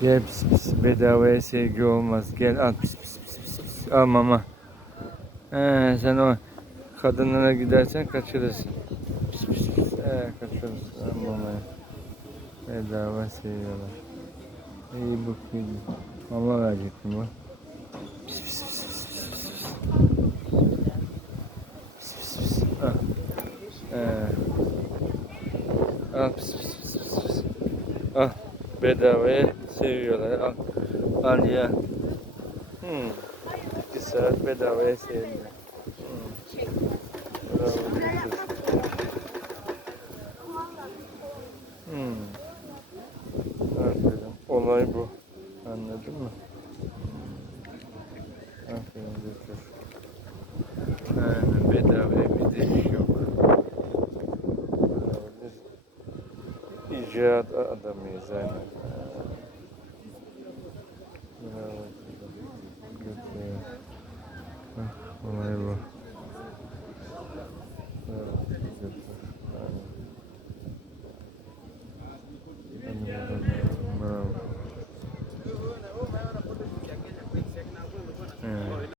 Gel pis pis bedavaya sevgi olmaz. Gel al pis pis pis pis pis. Al mama. He, sen o kadınlara gidersen kaçırırsın. Pis pis pis. He, kaçırırsın. Al mamaya. Bedava seviyorlar. İyi bu kıydı. Mama verecektim bu. Pis pis pis pis pis pis. Pis pis pis. Al. He. Al pis pis pis pis pis. Al. Bedavaya seviyorlar. Al, al ya. Hmm. İki saat bedavaya seviyor. Hmm. Bravo. Hmm. Aferin. Olay bu. Anladın mı? Aferin. Aynen bedavaya bir de İcat adamıyız aynen. Olay